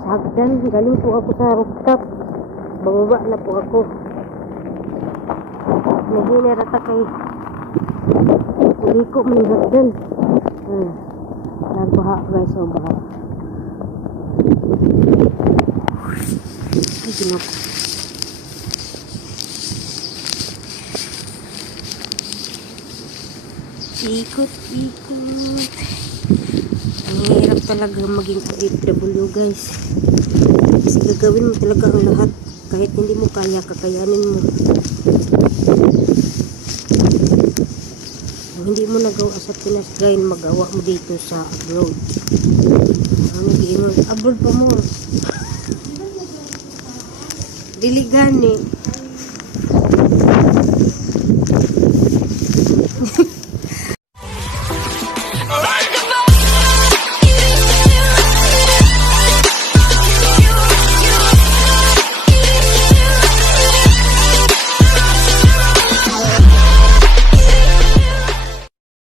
sa hagdan. Galing po ako sa rooftop. Bababa na po ako. Nahinirata kay uli ko may hagdan. Nagbaha guys, so baha. Ay, ginap. Ikot-ikot. Ang hirap talaga maging OFW guys. Kasi gagawin mo talaga ang lahat. Kahit hindi mo kaya, kakayanin mo. Kung hindi mo nagawa sa Pinas, gawin magawa mo dito sa abroad. Ano giingon? Abroad pa mo. Dili gani.